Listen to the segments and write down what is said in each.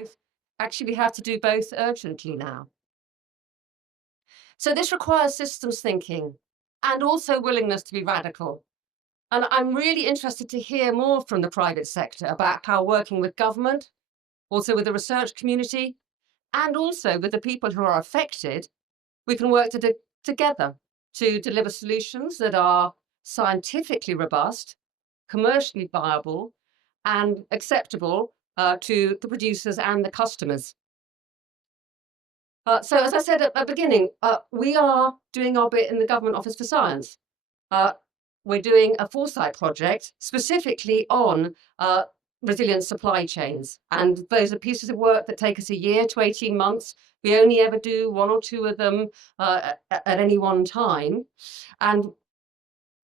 both. Actually, we have to do both urgently now. So this requires systems thinking and also willingness to be radical. And I'm really interested to hear more from the private sector about how working with government, also with the research community, and also with the people who are affected, we can work together to deliver solutions that are scientifically robust, commercially viable, and acceptable to the producers and the customers. So as I said at the beginning, we are doing our bit in the Government Office for Science. We're doing a foresight project specifically on resilient supply chains. And those are pieces of work that take us a year to 18 months. We only ever do one or two of them at any one time. And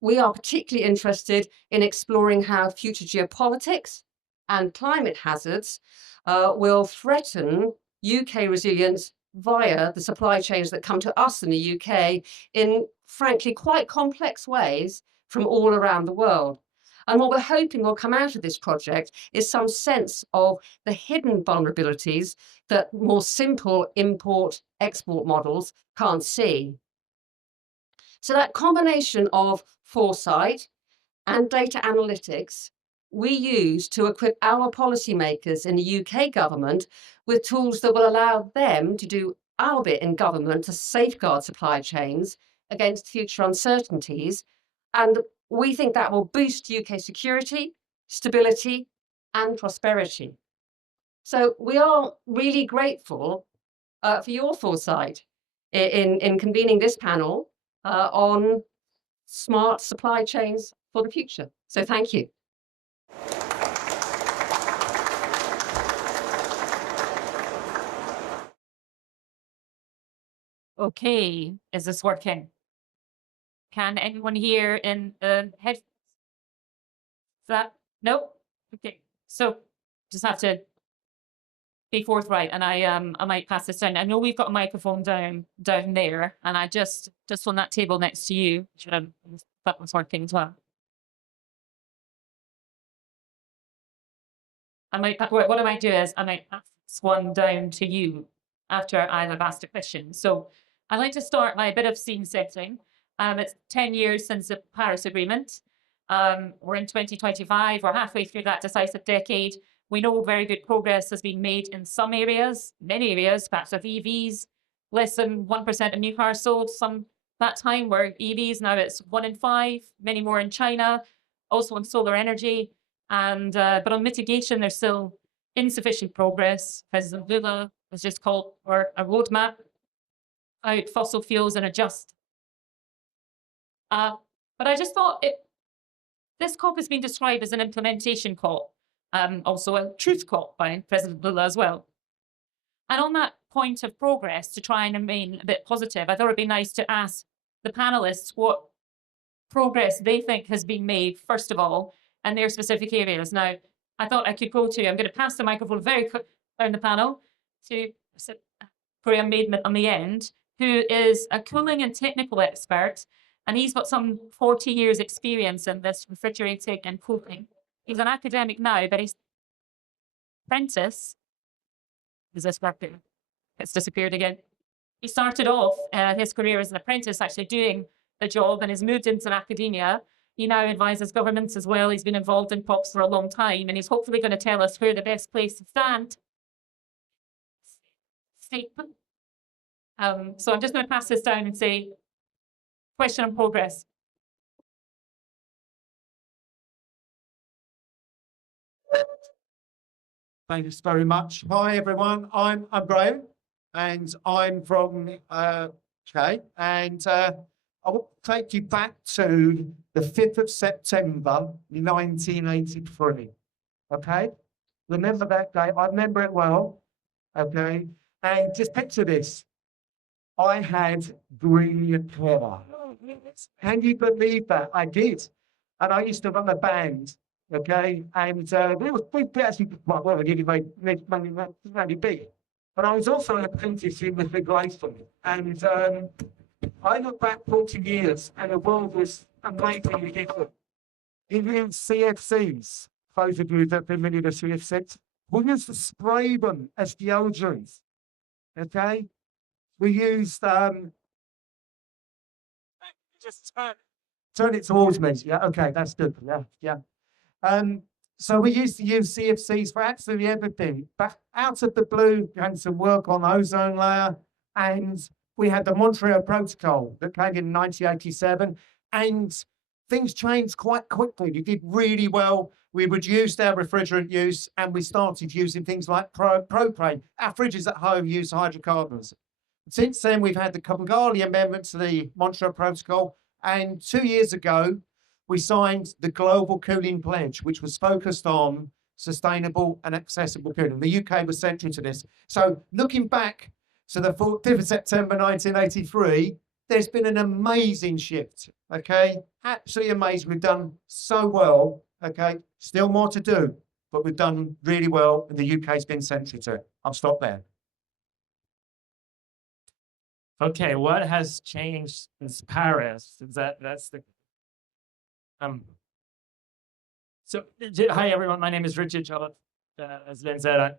we are particularly interested in exploring how future geopolitics and climate hazards will threaten UK resilience via the supply chains that come to us in the UK in, frankly, quite complex ways from all around the world. And what we're hoping will come out of this project is some sense of the hidden vulnerabilities that more simple import-export models can't see. So that combination of foresight and data analytics we use to equip our policymakers in the UK government with tools that will allow them to do our bit in government to safeguard supply chains against future uncertainties. And we think that will boost UK security, stability, and prosperity. So we are really grateful for your foresight in convening this panel on smart supply chains for the future. So thank you. Okay, is this working? Can anyone hear in the head? That no? Okay, so just have to be forthright, and I might pass this down. I know we've got a microphone down there, and I just on that table next to you. Should have that was working as well. What I might do is I might pass one down to you after I have asked a question. So I'd like to start by a bit of scene setting. It's 10 years since the Paris Agreement. We're in 2025. We're halfway through that decisive decade. We know very good progress has been made in some areas, many areas, perhaps with EVs, less than 1% of new cars sold that time were EVs. Now it's 1 in 5, many more in China, also on solar energy. And but on mitigation, there's still insufficient progress. President Lula has just called for a roadmap out fossil fuels and adjust. But I just thought this COP has been described as an implementation COP, also a truth COP by President Lula as well. And on that point of progress, to try and remain a bit positive, I thought it'd be nice to ask the panelists what progress they think has been made, first of all, in their specific areas. Now, I thought I could go to, I'm going to pass the microphone very quick down the panel to Graham Maidment on the end, who is a cooling and technical expert, and he's got some 40 years experience in this refrigerating and cooling. He's an academic now, but he's apprentice. Is this working? It's disappeared again. He started off his career as an apprentice, actually doing the job, and has moved into academia. He now advises governments as well. He's been involved in COPs for a long time, and he's hopefully going to tell us where the best place to stand. So I'm just going to pass this down and say, question on progress. Thanks very much. Hi everyone, I'm Graham, and I'm from UK, and I will take you back to the 5th of September 1983. Okay, remember that day? I remember it well. Okay, and just picture this: I had green hair. Can you believe that? I did, and I used to run a band. Okay, and we actually quite well. Really made money really big, but I was also an apprentice in refrigeration, and I look back 40 years, and the world was amazingly different. Even CFCs, those of you that are familiar with CFCs, We used to spray them as deodorants. Okay, we used just turn it towards me. Yeah, okay, that's good. Yeah, yeah. So we used to use CFCs for absolutely everything. But out of the blue, we had some work on ozone layer, and we had the Montreal Protocol that came in 1987, and things changed quite quickly. We did really well. We reduced our refrigerant use, and we started using things like propane. Our fridges at home use hydrocarbons. Since then, we've had the Kigali Amendment to the Montreal Protocol, and 2 years ago, we signed the Global Cooling Pledge, which was focused on sustainable and accessible cooling. The UK was central to this. So looking back to the 5th of September 1983, there's been an amazing shift, okay? Absolutely amazing. We've done so well, okay? Still more to do, but we've done really well, and the UK's been central to it. I'll stop there. Okay, what has changed since Paris? That's the hi everyone, my name is Richard Charlotte. As Lynn said,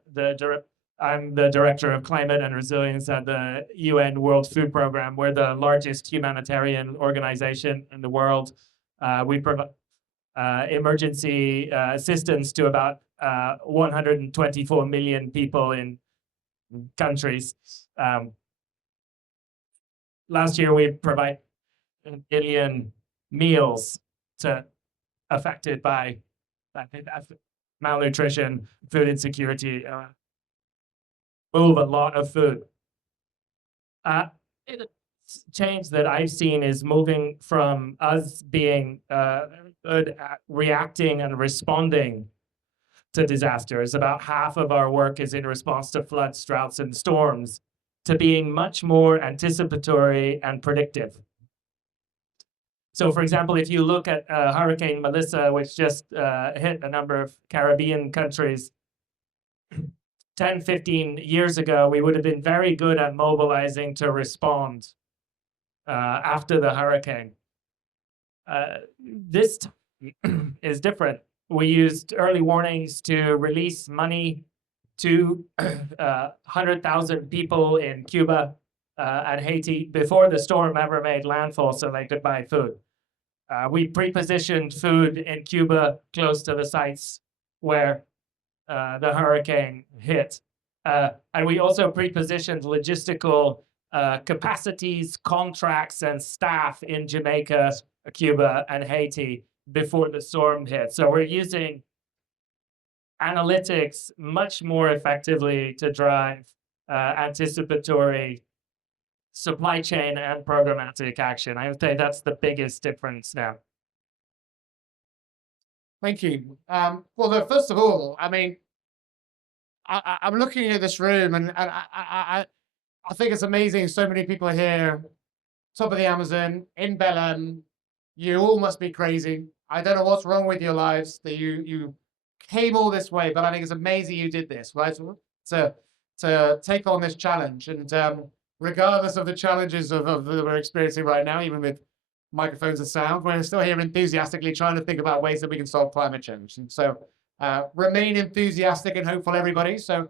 I'm the Director of Climate and Resilience at the UN World Food Programme. We're the largest humanitarian organization in the world. We provide emergency assistance to about 124 million people in countries. Last year, we provide 1 billion meals to affected by malnutrition, food insecurity, move a lot of food. The change that I've seen is moving from us being good at reacting and responding to disasters. About half of our work is in response to floods, droughts, and storms, to being much more anticipatory and predictive. So, for example, if you look at Hurricane Melissa, which just hit a number of Caribbean countries, 10, 15 years ago, we would have been very good at mobilizing to respond after the hurricane. This is different. We used early warnings to release money to 100,000 people in Cuba and Haiti before the storm ever made landfall so they could buy food. We pre-positioned food in Cuba close to the sites where the hurricane hit. And we also pre-positioned logistical capacities, contracts, and staff in Jamaica, Cuba, and Haiti before the storm hit. So we're using analytics much more effectively to drive anticipatory supply chain and programmatic action. I would say that's the biggest difference now. Thank you. Well, first of all, I mean, I'm looking at this room, and I think it's amazing. So many people here, top of the Amazon, in Belém. You all must be crazy. I don't know what's wrong with your lives that you came all this way, but I think it's amazing you did this, right? To take on this challenge, and regardless of the challenges that we're experiencing right now, even with microphones and sound, we're still here enthusiastically trying to think about ways that we can solve climate change. And so remain enthusiastic and hopeful, everybody. So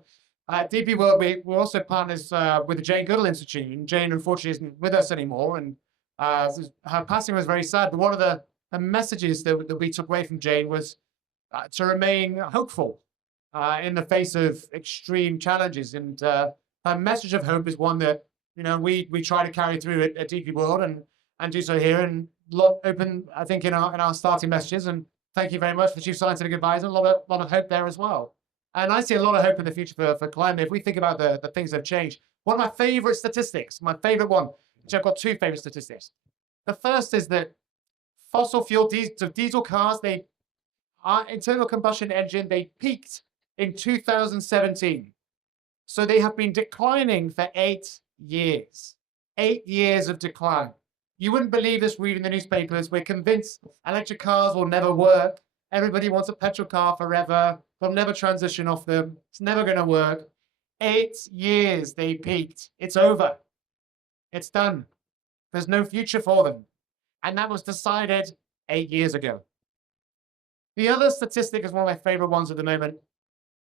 at DP World, we're also partners with the Jane Goodall Institute. And Jane, unfortunately, isn't with us anymore. And her passing was very sad. But one of the messages that we took away from Jane was to remain hopeful in the face of extreme challenges. And her message of hope is one that, you know, we try to carry through at DP World and do so here, and open, I think, in our starting messages. And thank you very much for Chief Scientific Advisor. A lot of hope there as well. And I see a lot of hope in the future for climate. If we think about the things that have changed, one of my favorite statistics, my favorite one, which I've got two favorite statistics. The first is that fossil fuel diesel cars, our internal combustion engine, they peaked in 2017. So they have been declining for 8 years. 8 years of decline. You wouldn't believe this reading the newspapers. We're convinced electric cars will never work. Everybody wants a petrol car forever. They'll never transition off them. It's never going to work. 8 years they peaked. It's over. It's done. There's no future for them. And that was decided 8 years ago. The other statistic is one of my favorite ones at the moment,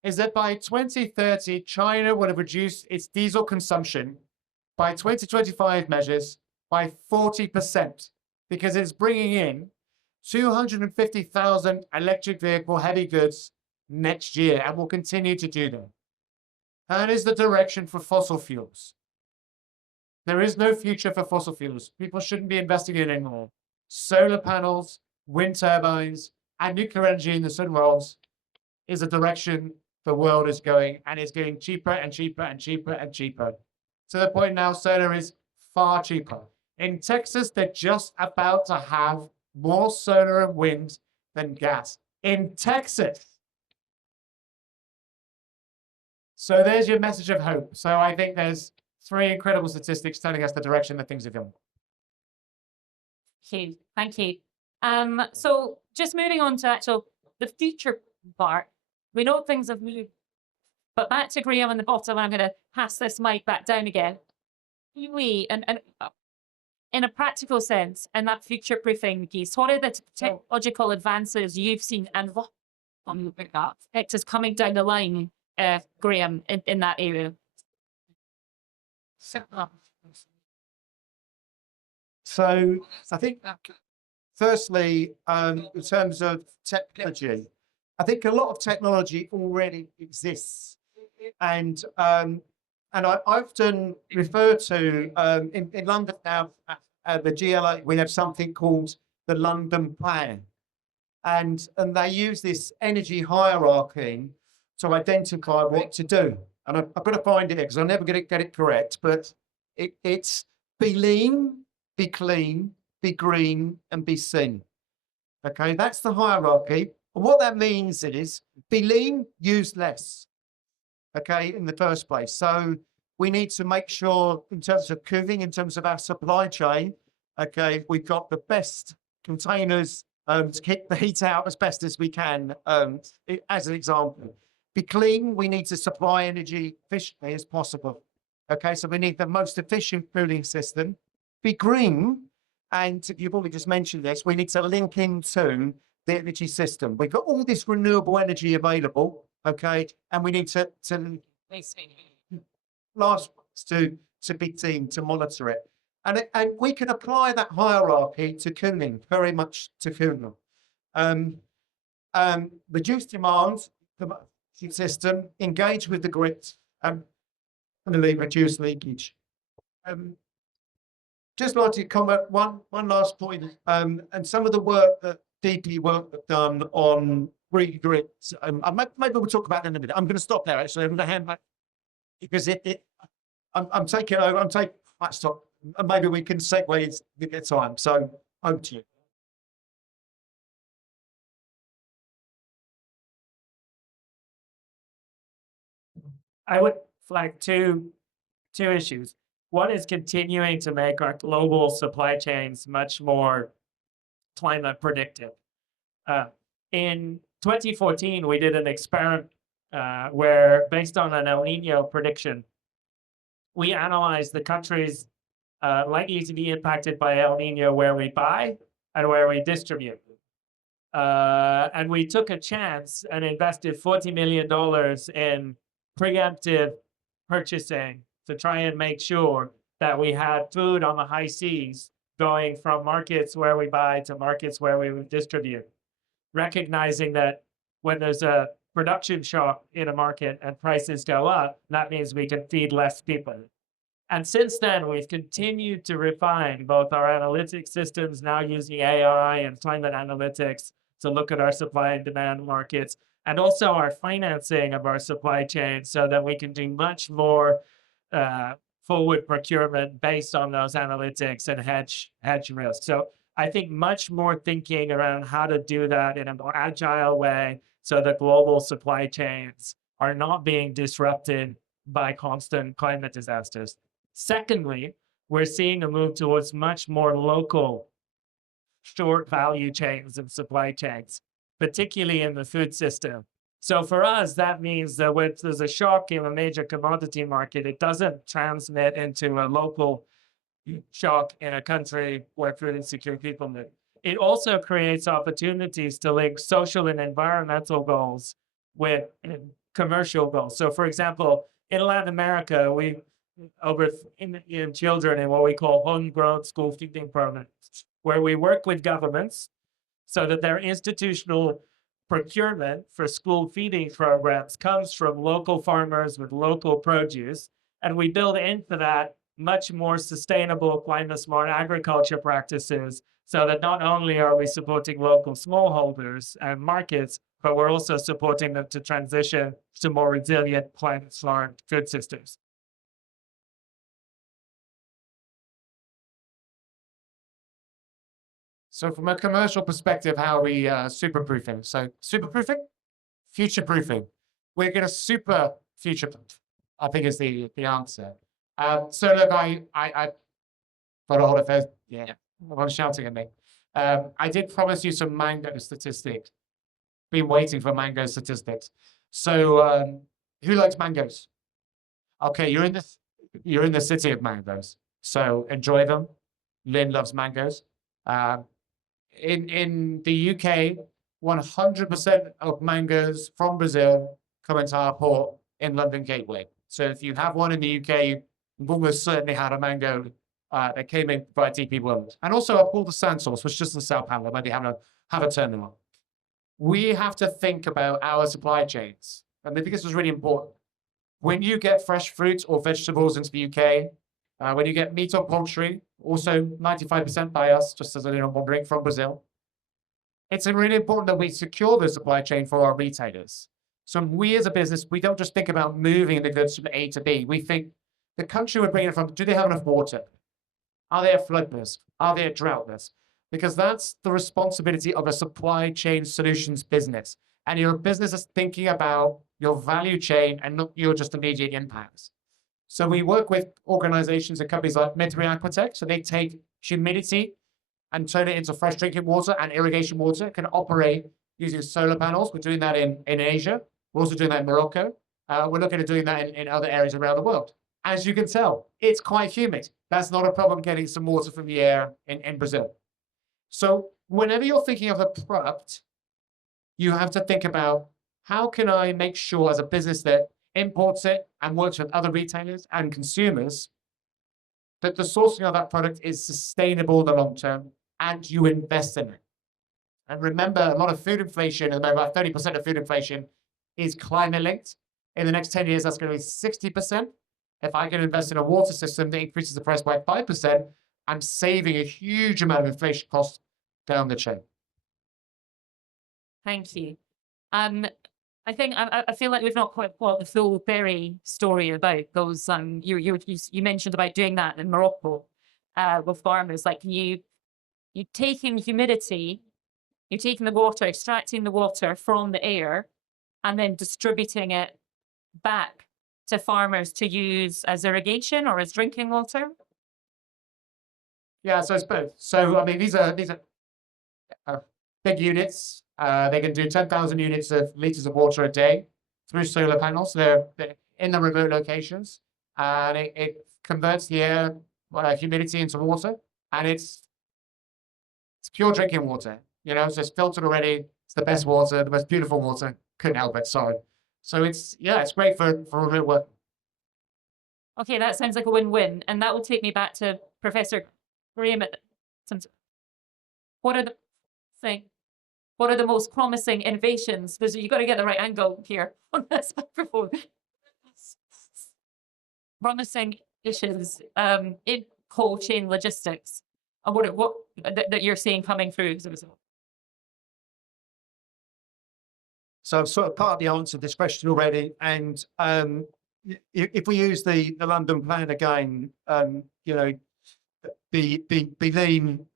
is that by 2030, China would have reduced its diesel consumption by 2025 measures by 40%, because it's bringing in 250,000 electric vehicle heavy goods next year and will continue to do that. That is the direction for fossil fuels. There is no future for fossil fuels. People shouldn't be investing in it anymore. Solar panels, wind turbines, and nuclear energy in the sun worlds is a direction the world is going, and it's getting cheaper and cheaper and cheaper and cheaper. To the point now, solar is far cheaper. In Texas, they're just about to have more solar and wind than gas. In Texas. So there's your message of hope. So I think there's 3 incredible statistics telling us the direction that things are going. Okay, thank you. So just moving on to the future part, we know things have moved, but back to Graham on the bottom, I'm going to pass this mic back down again. And in a practical sense, in that future-proofing piece, what are the technological advances you've seen, and what is coming down the line, Graham, in that area? So I think, firstly, in terms of technology, I think a lot of technology already exists, and I often refer to in London now the GLA, we have something called the London Plan, and they use this energy hierarchy to identify what to do. And I've got to find it because I never get it correct, but it's be lean, be clean, be green, and be seen. Okay, that's the hierarchy. And what that means is be lean, use less. Okay, in the first place. So we need to make sure, in terms of cooling, in terms of our supply chain, okay, we've got the best containers to keep the heat out as best as we can, as an example. Be clean, we need to supply energy efficiently as possible. Okay, so we need the most efficient cooling system. Be green, and you've already just mentioned this, we need to link into the energy system. We've got all this renewable energy available, okay, and we need to last to be seen, to monitor it. And we can apply that hierarchy to cooling, very much to cooling. Reduce demand, the system, engage with the grid, and reduce leakage. Just like to comment one last point, and some of the work that DP work done on green grids. Maybe we'll talk about that in a minute. I'm going to stop there. Actually, I'm going to hand back because I'm taking over. Let's stop. And maybe we can segue as we get time. So over to you. I would flag two issues. One is continuing to make our global supply chains much more climate predictive. In 2014, we did an experiment where, based on an El Nino prediction, we analyzed the countries likely to be impacted by El Nino where we buy and where we distribute. And we took a chance and invested $40 million in preemptive purchasing to try and make sure that we had food on the high seas going from markets where we buy to markets where we would distribute, recognizing that when there's a production shock in a market and prices go up, that means we can feed less people. And since then, we've continued to refine both our analytics systems, now using AI and climate analytics to look at our supply and demand markets, and also our financing of our supply chain so that we can do much more forward procurement based on those analytics and hedge risk. So I think much more thinking around how to do that in a more agile way so that global supply chains are not being disrupted by constant climate disasters. Secondly, we're seeing a move towards much more local short value chains and supply chains, particularly in the food system. So for us, that means that when there's a shock in a major commodity market, it doesn't transmit into a local shock in a country where food insecure people live. It also creates opportunities to link social and environmental goals with commercial goals. So, for example, in Latin America, we over in children in what we call homegrown school feeding programs, where we work with governments so that their institutional procurement for school feeding programs comes from local farmers with local produce. And we build into that much more sustainable, climate smart agriculture practices so that not only are we supporting local smallholders and markets, but we're also supporting them to transition to more resilient, climate smart food systems. So from a commercial perspective, how are we super-proofing? So super-proofing, future-proofing. We're going to super future-proof, I think is the answer. So look, I got a hold of it. Yeah, everyone's shouting at me. I did promise you some mango statistics. Been waiting for mango statistics. So who likes mangoes? Okay, you're in the city of mangoes. So enjoy them. Lynn loves mangoes. In the UK, 100% of mangoes from Brazil come into our port in London Gateway. So if you have one in the UK, you've almost certainly had a mango that came in by DP World. And also our Port of Santos, which is just in Sao Paulo, where they have a terminal. We have to think about our supply chains. And I think this was really important. When you get fresh fruits or vegetables into the UK, when you get meat or poultry, also 95% by us, just as I'm wondering, from Brazil, it's really important that we secure the supply chain for our retailers. So we as a business, we don't just think about moving the goods from A to B. We think the country we're bringing it from, do they have enough water? Are they at flood risk? Are they at drought risk? Because that's the responsibility of a supply chain solutions business. And your business is thinking about your value chain and not your just immediate impacts. So we work with organizations and companies like Metri Aquatech. So they take humidity and turn it into fresh drinking water and irrigation water. It can operate using solar panels. We're doing that in Asia. We're also doing that in Morocco. We're looking at doing that in other areas around the world. As you can tell, it's quite humid. That's not a problem getting some water from the air in Brazil. So whenever you're thinking of a product, you have to think about how can I make sure as a business that imports it and works with other retailers and consumers that the sourcing of that product is sustainable in the long term and you invest in it. And remember, a lot of food inflation, about 30% of food inflation is climate linked. In the next 10 years, that's going to be 60%. If I can invest in a water system that increases the price by 5%, I'm saving a huge amount of inflation costs down the chain. Thank you. I think I feel like we've not quite got the full berry story about those. You mentioned about doing that in Morocco with farmers. Like you taking humidity, you're taking the water, extracting the water from the air, and then distributing it back to farmers to use as irrigation or as drinking water. Yeah, so it's both. So I mean, these are big units. They can do 10,000 units of liters of water a day through solar panels. They're in the remote locations, and it converts the air humidity into water, and it's pure drinking water. You know, so it's filtered already. It's the best water, the most beautiful water. Couldn't help it. Sorry. So it's great for remote work. Okay, that sounds like a win-win, and that will take me back to Professor Graham. What are the most promising innovations? Because you've got to get the right angle here on this microphone. Promising issues in cold chain logistics, and what that you're seeing coming through as a result. So I've sort of part of the answer to this question already. And if we use the London plan again, you know, be lean,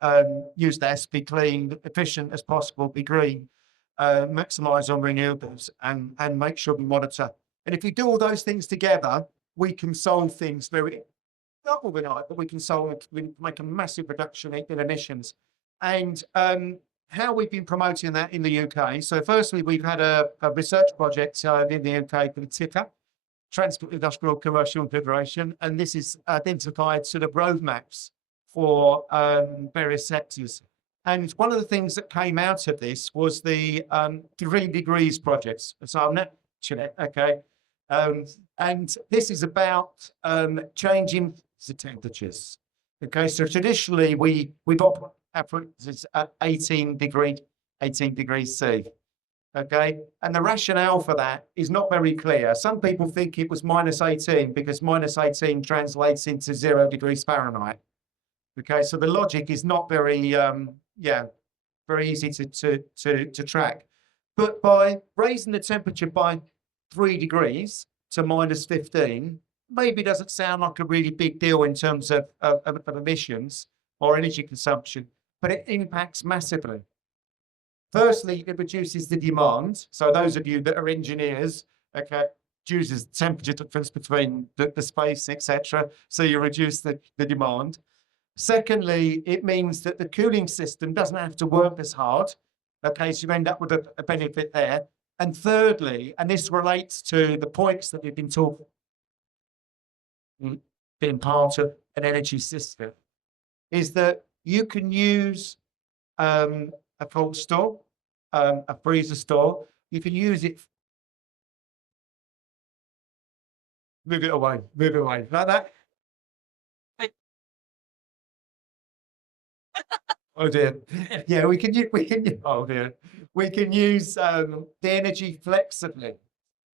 use less, be clean, efficient as possible, be green, maximise on renewables, and make sure we monitor. And if you do all those things together, we can solve things very, not overnight, but we can make a massive reduction in emissions. And how we've been promoting that in the UK. So firstly, we've had a research project in the UK for the TICA, Transport Industrial Commercial Federation, and this is identified sort of roadmaps for various sectors. And one of the things that came out of this was the 3 degrees projects. So Okay. And this is about changing the temperatures. Okay, so traditionally we've operated at 18 degrees C. Okay, and the rationale for that is not very clear. Some people think it was -18 because -18 translates into 0 degrees Fahrenheit. Okay, so the logic is not very very easy to track. But by raising the temperature by 3 degrees to -15, maybe doesn't sound like a really big deal in terms of emissions or energy consumption, but it impacts massively. Firstly, it reduces the demand. So those of you that are engineers, okay, reduces the temperature difference between the space, etc. So you reduce the demand. Secondly, it means that the cooling system doesn't have to work as hard. Okay, so you end up with a benefit there. And thirdly, and this relates to the points that we've been talking, being part of an energy system, is that you can use a cold store, a freezer store. You can use it. Move it away. Move it away. Like that. Oh dear. Yeah, we can. Oh dear. We can use the energy flexibly.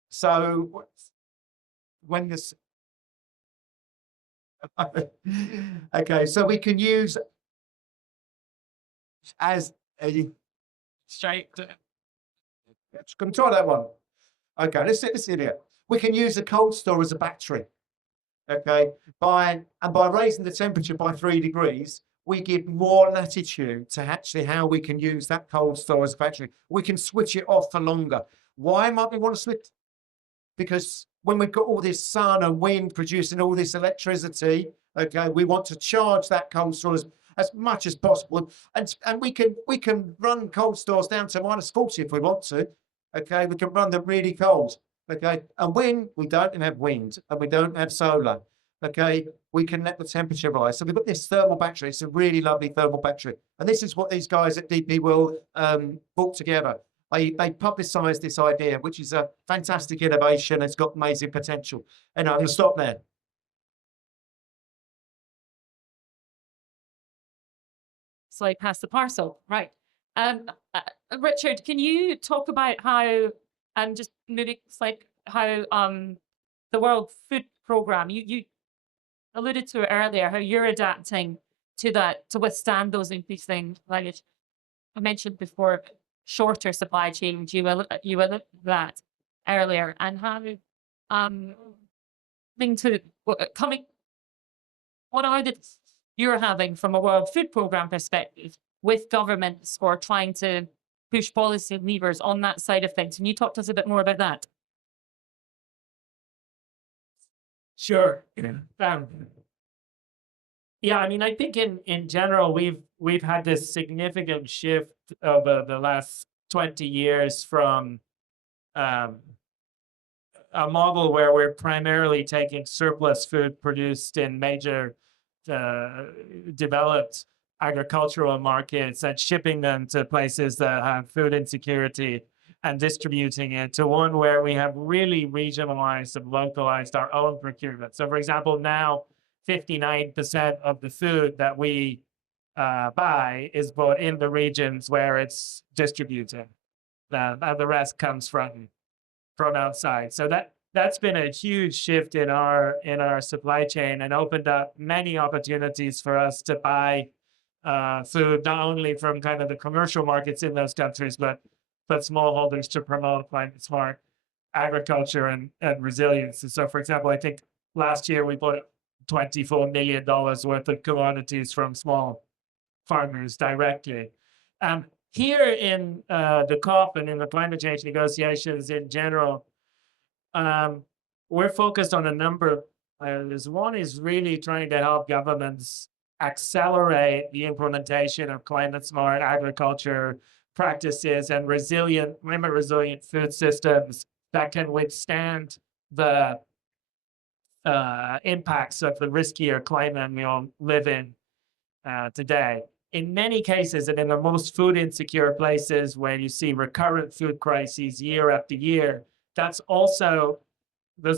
So when this. Okay, so we can use as a straight. Let's come try that one. Okay, let's see here. We can use a cold store as a battery. Okay, by raising the temperature by 3 degrees, we give more latitude to actually how we can use that cold store as a battery. We can switch it off for longer. Why might we want to switch? Because when we've got all this sun and wind producing all this electricity, okay, we want to charge that cold store as much as possible, and we can run cold stores down to -40 if we want to. Okay, we can run them really cold. Okay, and when we don't have wind and we don't have solar, okay, we can let the temperature rise. So we've got this thermal battery. It's a really lovely thermal battery, and this is what these guys at DP World brought together. They publicised this idea, which is a fantastic innovation. It's got amazing potential. And I'm going to stop there. So I pass the parcel, right? Richard, can you talk about how just maybe it's like how the World Food Programme, you alluded to it earlier, how you're adapting to that to withstand those increasing, like I mentioned before, shorter supply chains. You alluded that earlier, and how what are the you're having from a World Food Programme perspective with governments or trying to push policy levers on that side of things? Can you talk to us a bit more about that? Sure. Yeah, I mean, I think in general, we've had this significant shift over the last 20 years from a model where we're primarily taking surplus food produced in major developed agricultural markets and shipping them to places that have food insecurity and distributing it to one where we have really regionalized and localized our own procurement. So for example, now 59% of the food that we buy is bought in the regions where it's distributed. And the rest comes from outside. So that's been a huge shift in our supply chain and opened up many opportunities for us to buy food, not only from kind of the commercial markets in those countries, but smallholders to promote climate smart agriculture and resilience. And so, for example, I think last year we bought $24 million worth of commodities from small farmers directly. Here in the COP and in the climate change negotiations in general, we're focused on a number of areas. One is really trying to help governments accelerate the implementation of climate smart agriculture practices and resilient food systems that can withstand the impacts of the riskier climate we all live in today. In many cases, and in the most food insecure places where you see recurrent food crises year after year, those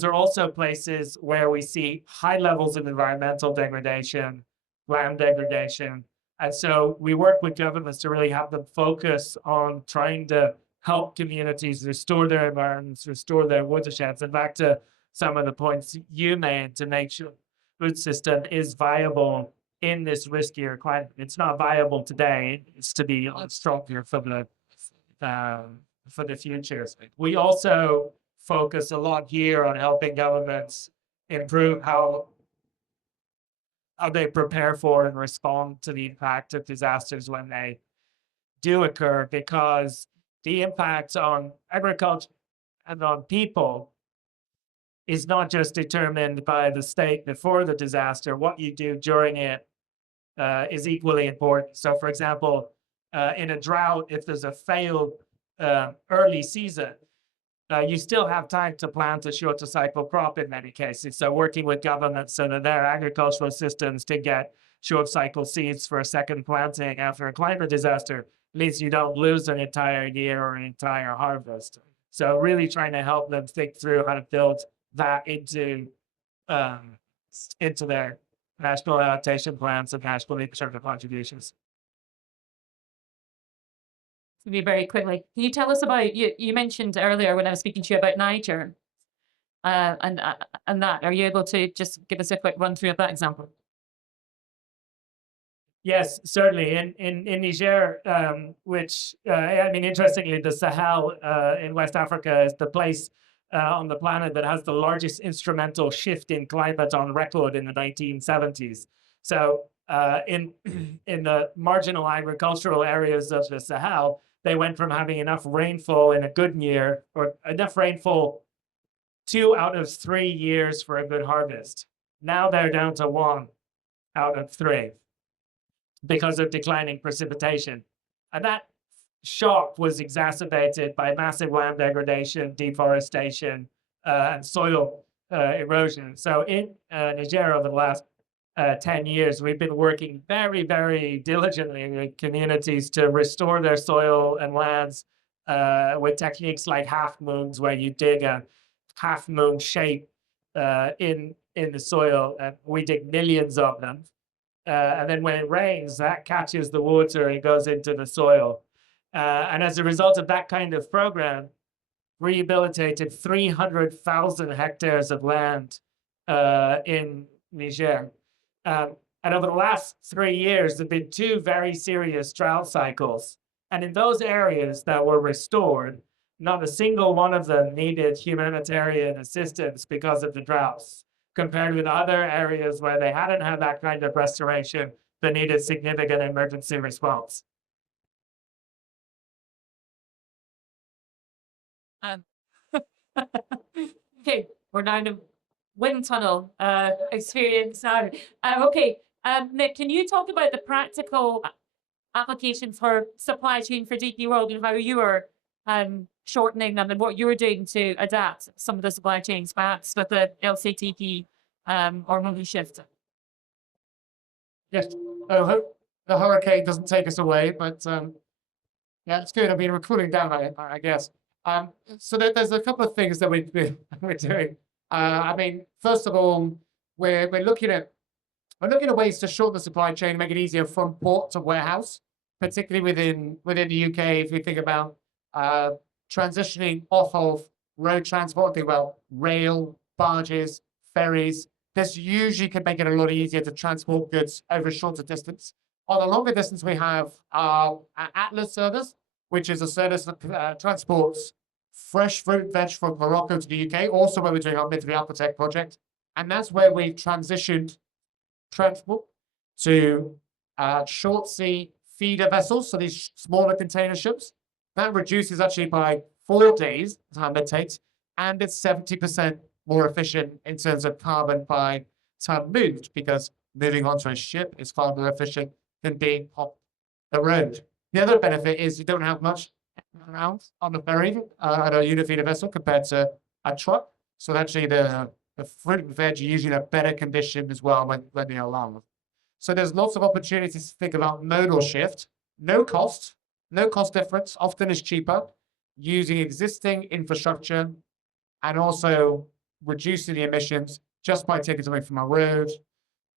are also places where we see high levels of environmental degradation, land degradation. And so we work with governments to really have them focus on trying to help communities restore their environments, restore their watersheds. And back to some of the points you made, to make sure the food system is viable in this riskier climate. It's not viable today. It's to be stronger for the future. We also focus a lot here on helping governments improve how they prepare for and respond to the impact of disasters when they do occur, because the impact on agriculture and on people is not just determined by the state before the disaster. What you do during it is equally important. So, for example, in a drought, if there's a failed early season, you still have time to plant a shorter cycle crop in many cases. So working with governments so that their agricultural systems to get short cycle seeds for a second planting after a climate disaster means you don't lose an entire year or an entire harvest. So really trying to help them think through how to build that into their national adaptation plans and national infrastructure contributions. Be very quickly. Can you tell us about, you mentioned earlier when I was speaking to you about Niger and that, are you able to just give us a quick run through of that example? Yes, certainly. In Niger, which, I mean, interestingly, the Sahel in West Africa is the place on the planet that has the largest instrumental shift in climate on record in the 1970s. So in the marginal agricultural areas of the Sahel, they went from having enough rainfall in a good year, or enough rainfall 2 out of 3 years for a good harvest. Now they're down to 1 out of 3 because of declining precipitation. And that shock was exacerbated by massive land degradation, deforestation, and soil erosion. So in Niger over the last 10 years, we've been working very, very diligently with communities to restore their soil and lands with techniques like half moons, where you dig a half moon shape in the soil, and we dig millions of them. And then when it rains, that catches the water and goes into the soil. And as a result of that kind of program, rehabilitated 300,000 hectares of land in Niger. And over the last 3 years, there have been 2 very serious drought cycles. And in those areas that were restored, not a single one of them needed humanitarian assistance because of the droughts, compared with other areas where they hadn't had that kind of restoration that needed significant emergency response. Okay, we're now in a wind tunnel experience now. Okay, Nick, can you talk about the practical applications for supply chain for DP World and how you are shortening them and what you're doing to adapt some of the supply chains, perhaps with the LCTP or movie shift? Yes, I hope the hurricane doesn't take us away, but yeah, it's good. I mean, we're cooling down, I guess. So there's a couple of things that we're doing. I mean, first of all, we're looking at ways to shorten the supply chain, make it easier from port to warehouse, particularly within the UK. If we think about transitioning off of road transport, think about rail, barges, ferries. This usually can make it a lot easier to transport goods over a shorter distance. On a longer distance, we have our Atlas service, which is a service that transports fresh fruit, veg from Morocco to the UK, also where we're doing our Mid-Three Alphatech project. And that's where we've transitioned transport to short sea feeder vessels, so these smaller container ships. That reduces actually by 4 days the time it takes, and it's 70% more efficient in terms of carbon by ton moved, because moving onto a ship is far more efficient than being off the road. The other benefit is you don't have much around on the ferry at a unit feeder vessel compared to a truck. So actually the fruit and veg are usually in a better condition as well when they're along. So there's lots of opportunities to think about modal shift, no cost difference, often is cheaper, using existing infrastructure, and also reducing the emissions just by taking something from a road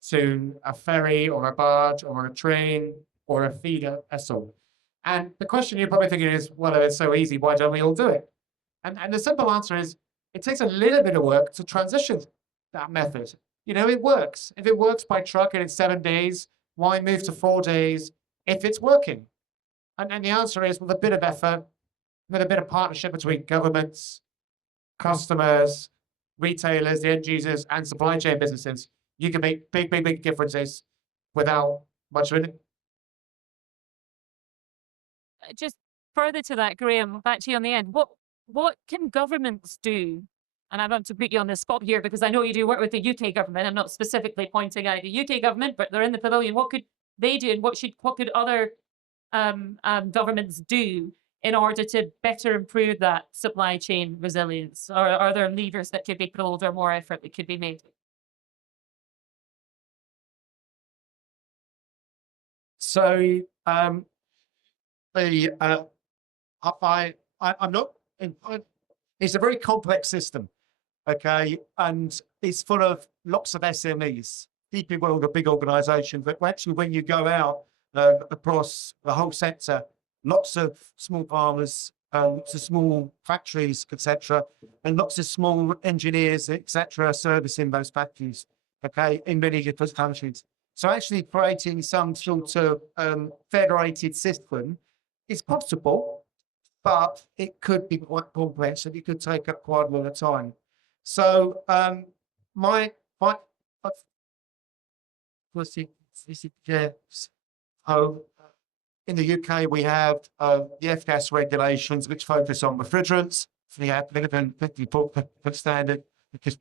to a ferry or a barge or a train or a feeder vessel. And the question you're probably thinking is, well, if it's so easy, why don't we all do it? And the simple answer is, it takes a little bit of work to transition that method. You know, it works. If it works by truck and it's 7 days, why move to 4 days if it's working? And the answer is, with a bit of effort, with a bit of partnership between governments, customers, retailers, the end users, and supply chain businesses, you can make big, big, big differences without much of it. Just further to that, Graham, back to you on the end. What can governments do? And I want to put you on the spot here because I know you do work with the UK government. I'm not specifically pointing out the UK government, but they're in the pavilion. What could they do, and what could other governments do in order to better improve that supply chain resilience? Or are there levers that could be pulled or more effort that could be made? So I'm not. It's a very complex system, okay, and it's full of lots of SMEs, deeply world of big organisations. But actually, when you go out across the whole sector, lots of small farmers, lots of small factories, etc., and lots of small engineers, etc., servicing those factories, okay, in many different countries. So actually creating some sort of federated system is possible, but it could be quite complex and it could take up quite a lot of time. So in the UK, we have the F-gas regulations, which focus on refrigerants. So we have minimum 50% standard, because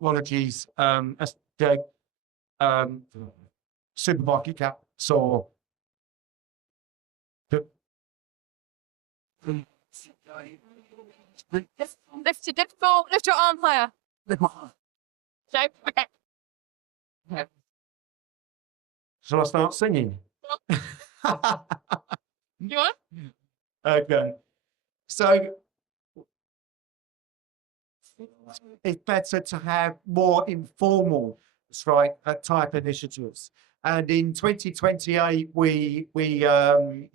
qualities, supermarket caps or lift your arm higher. So, okay. Shall I start singing? You want? Okay. So it's better to have more informal type initiatives. And in 2028,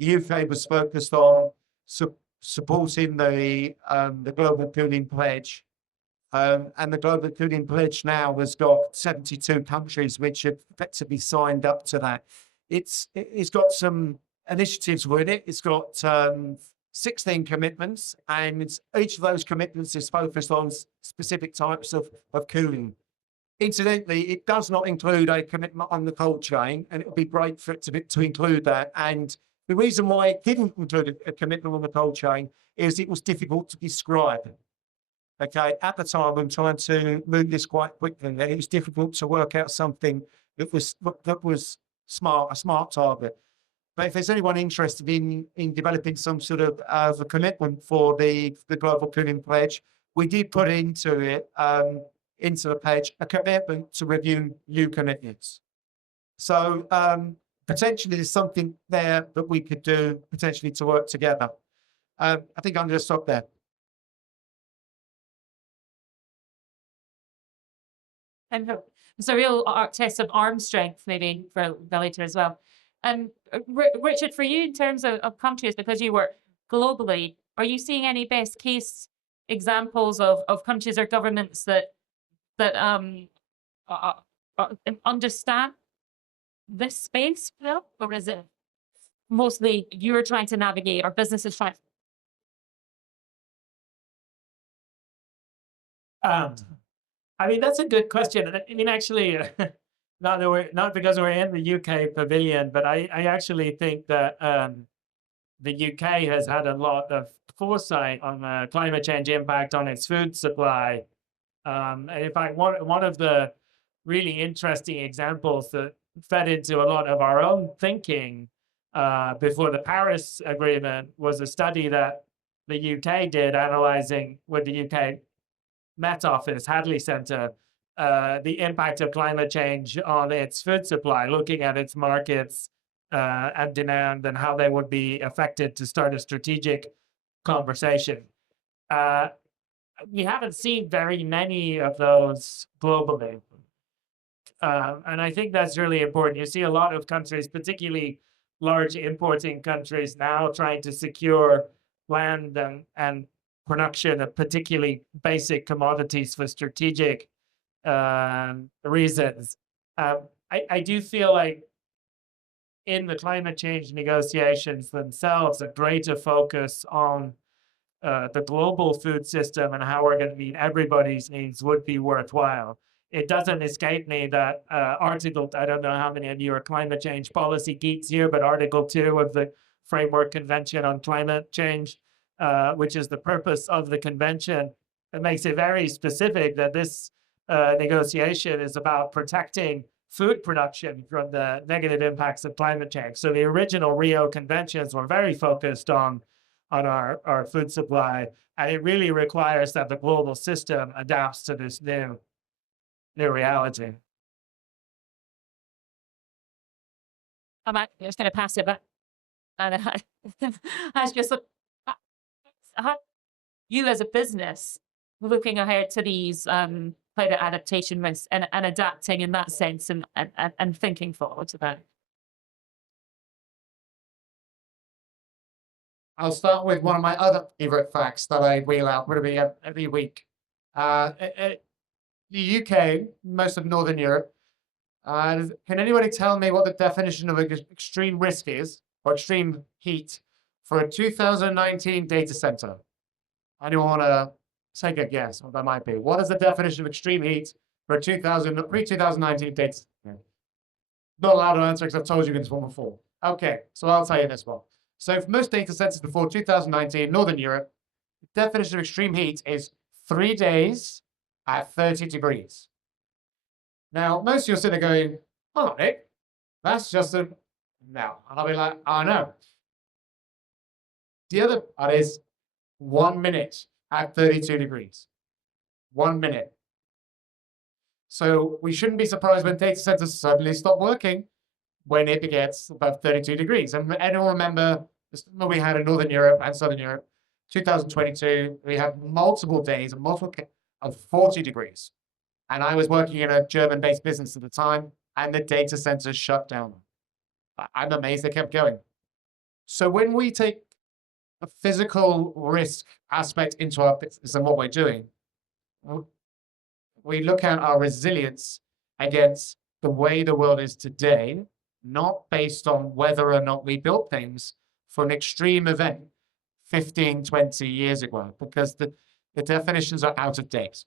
UK was focused on supporting the Global Cooling Pledge. And the Global Cooling Pledge now has got 72 countries which have effectively signed up to that. It's got some initiatives with it. It's got 16 commitments, and each of those commitments is focused on specific types of cooling. Incidentally, it does not include a commitment on the cold chain, and it would be great for it to include that. And the reason why it didn't include a commitment on the cold chain is it was difficult to describe. Okay, at the time, I'm trying to move this quite quickly, and it was difficult to work out something that was smart, a smart target. But if there's anyone interested in developing some sort of a commitment for the Global Cooling Pledge, we did put into it, into the pledge, a commitment to review new commitments. So potentially there's something there that we could do potentially to work together. I think I'm going to stop there. And it's a real test of arm strength, maybe, for Velator as well. And Richard, for you, in terms of countries, because you work globally, are you seeing any best case examples of countries or governments that understand this space, Phil? Or is it mostly you're trying to navigate, or businesses trying? I mean, that's a good question. I mean, actually, not because we're in the UK pavilion, but I actually think that the UK has had a lot of foresight on climate change impact on its food supply. In fact, one of the really interesting examples that fed into a lot of our own thinking before the Paris Agreement was a study that the UK did analyzing with the UK Met Office, Hadley Centre, the impact of climate change on its food supply, looking at its markets and demand and how they would be affected to start a strategic conversation. we haven't seen very many of those globally. And I think that's really important. You see a lot of countries, particularly large importing countries, now trying to secure land and production of particularly basic commodities for strategic reasons. I do feel like in the climate change negotiations themselves, a greater focus on the global food system and how we're going to meet everybody's needs would be worthwhile. It doesn't escape me that Article, I don't know how many of you are climate change policy geeks here, but Article 2 of the Framework Convention on Climate Change, which is the purpose of the convention, it makes it very specific that this negotiation is about protecting food production from the negative impacts of climate change. So the original Rio conventions were very focused on our food supply, and it really requires that the global system adapts to this new reality. I'm just going to pass it back. And I was just how you as a business looking ahead to these climate adaptation risks and adapting in that sense and thinking forward about it. I'll start with one of my other favorite facts that I wheel out probably every week. The UK, most of Northern Europe. Can anybody tell me what the definition of extreme risk is, or extreme heat, for a 2019 data center? Anyone want to take a guess what that might be? What is the definition of extreme heat for a pre-2019 data center? Not allowed to answer because I've told you this one before. Okay, so I'll tell you this one. So for most data centers before 2019, Northern Europe, the definition of extreme heat is 3 days at 30 degrees. Now, most of you are sitting there going, oh, Nick, that's just a... No. And I'll be like, oh, no. The other part is 1 minute at 32 degrees. 1 minute. So we shouldn't be surprised when data centers suddenly stop working when it gets above 32 degrees. And anyone remember when we had in Northern Europe and Southern Europe, 2022, we had multiple days of 40 degrees. And I was working in a German-based business at the time, and the data centers shut down. I'm amazed they kept going. So when we take a physical risk aspect into our business and what we're doing, we look at our resilience against the way the world is today, not based on whether or not we built things for an extreme event 15, 20 years ago, because the definitions are out of date.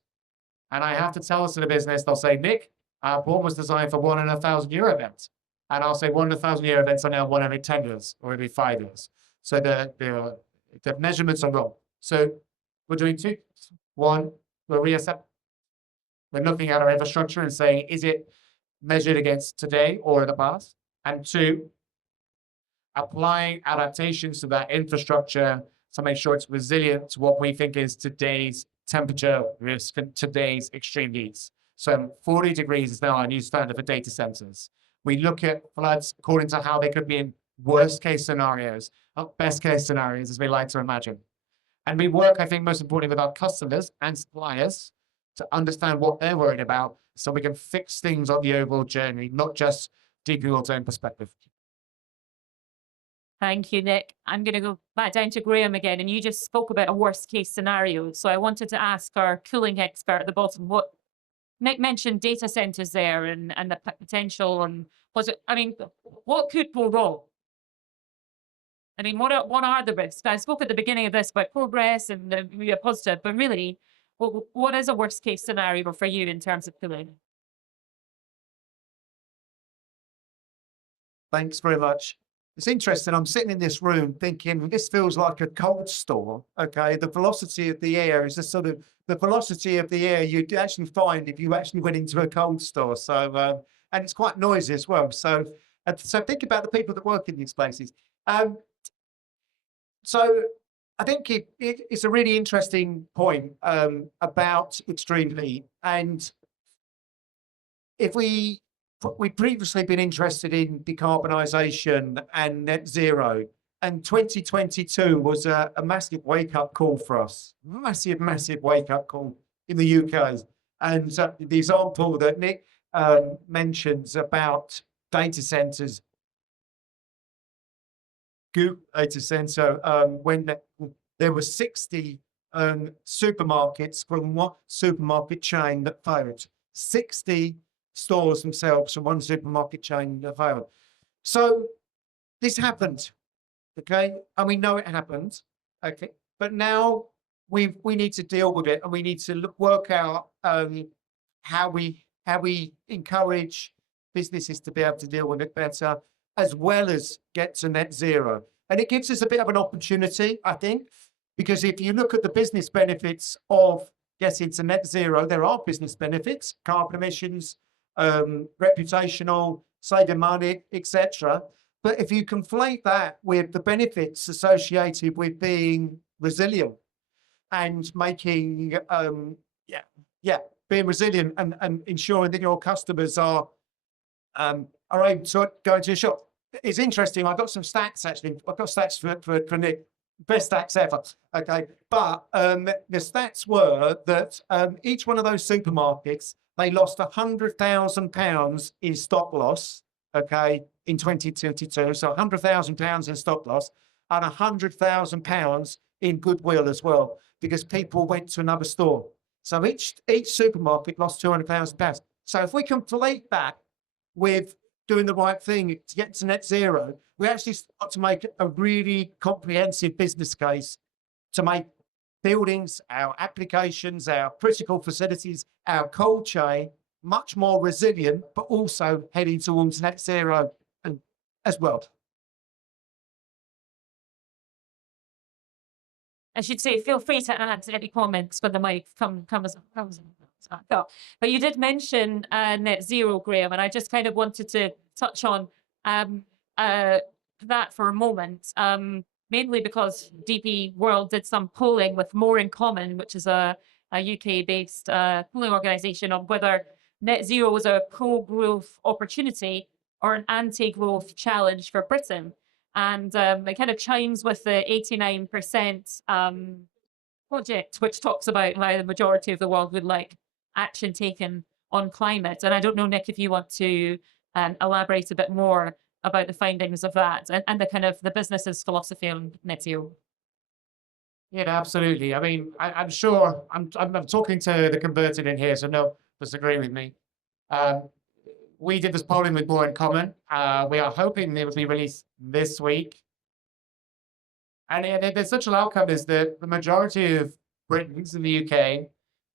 And I have to tell us in the business, they'll say, Nick, our board was designed for 1 in 1,000 year events. And I'll say 1 in 1,000 year events are now 1 every 10 years or every 5 years. So the measurements are wrong. So we're doing 2. 1, we're reassessing. We're looking at our infrastructure and saying, is it measured against today or the past? And 2, applying adaptations to that infrastructure to make sure it's resilient to what we think is today's temperature risk and today's extreme heats. So 40 degrees is now our new standard for data centers. We look at floods according to how they could be in worst case scenarios, not best case scenarios, as we like to imagine. And we work, I think, most importantly with our customers and suppliers to understand what they're worried about so we can fix things on the overall journey, not just deep Google's own perspective. Thank you, Nick. I'm going to go back down to Graham again, and you just spoke about a worst case scenario. So I wanted to ask our cooling expert at the bottom, what Nick mentioned data centers there and the potential, and what could go wrong? I mean, what are the risks? I spoke at the beginning of this about progress and we are positive, but really, what is a worst case scenario for you in terms of cooling? Thanks very much. It's interesting. I'm sitting in this room thinking this feels like a cold storm. Okay, the velocity of the air is the velocity of the air you'd actually find if you actually went into a cold store. So and it's quite noisy as well. So think about the people that work in these places. So I think it's a really interesting point about extreme heat. And if we've previously been interested in decarbonisation and net zero, and 2022 was a massive wake-up call for us. Massive wake-up call in the UK. And the example that Nick mentions about data centers, Google data center, when there were 60 supermarkets from one supermarket chain that failed. 60 stores themselves from one supermarket chain that failed. So this happened, okay? And we know it happened, okay? But now we need to deal with it, and we need to work out how we encourage businesses to be able to deal with it better, as well as get to net zero. And it gives us a bit of an opportunity, I think, because if you look at the business benefits of getting to net zero, there are business benefits, carbon emissions, reputational, saving money, etc. But if you conflate that with the benefits associated with being resilient and making, being resilient and ensuring that your customers are able to go into a shop. It's interesting. I've got some stats actually. I've got stats for Nick. Best stats ever. Okay, but the stats were that each one of those supermarkets, they lost £100,000 in stock loss. Okay, in 2022, so £100,000 in stock loss and £100,000 in goodwill as well, because people went to another store. So each supermarket lost £200,000. So if we conflate that with doing the right thing to get to net zero, we actually start to make a really comprehensive business case to make buildings, our applications, our critical facilities, our cold chain much more resilient, but also heading towards net zero as well. I should say, feel free to add any comments when the mic comes. But you did mention net zero, Graham, and I just kind of wanted to touch on that for a moment, mainly because DP World did some polling with More in Common, which is a UK-based polling organisation, on whether net zero was a pro-growth opportunity or an anti-growth challenge for Britain. And it kind of chimes with the 89% project, which talks about how the majority of the world would like action taken on climate. And I don't know, Nick, if you want to elaborate a bit more about the findings of that and the kind of the business's philosophy on net zero. Yeah, absolutely. I mean, I'm sure I'm talking to the converted in here, so no disagree with me. We did this polling with More in Common. We are hoping it will be released this week. And the central outcome is that the majority of Britons in the UK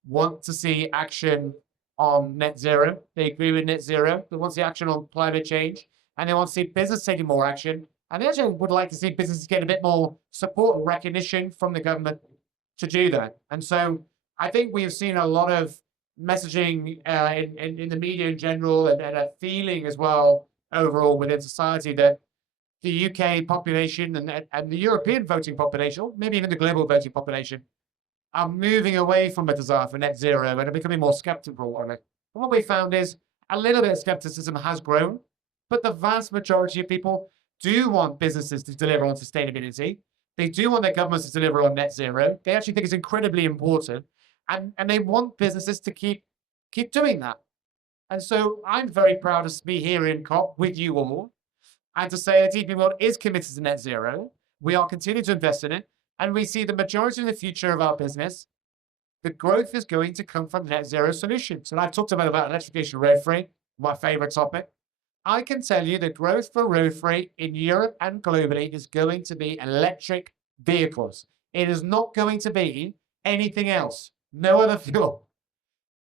want to see action on net zero. They agree with net zero. They want to see action on climate change. And they want to see business taking more action. And they actually would like to see businesses get a bit more support and recognition from the government to do that. And so I think we've seen a lot of messaging in the media in general, and a feeling as well overall within society that the UK population and the European voting population, maybe even the global voting population, are moving away from a desire for net zero and are becoming more skeptical on it. And what we found is a little bit of skepticism has grown, but the vast majority of people do want businesses to deliver on sustainability. They do want their governments to deliver on net zero. They actually think it's incredibly important. And they want businesses to keep doing that. And so I'm very proud to be here in COP with you all and to say that DP World is committed to net zero. We are continuing to invest in it. And we see the majority of the future of our business, the growth is going to come from net zero solutions. And I've talked about electrification of road freight, my favorite topic. I can tell you the growth for road freight in Europe and globally is going to be electric vehicles. It is not going to be anything else. No other fuel.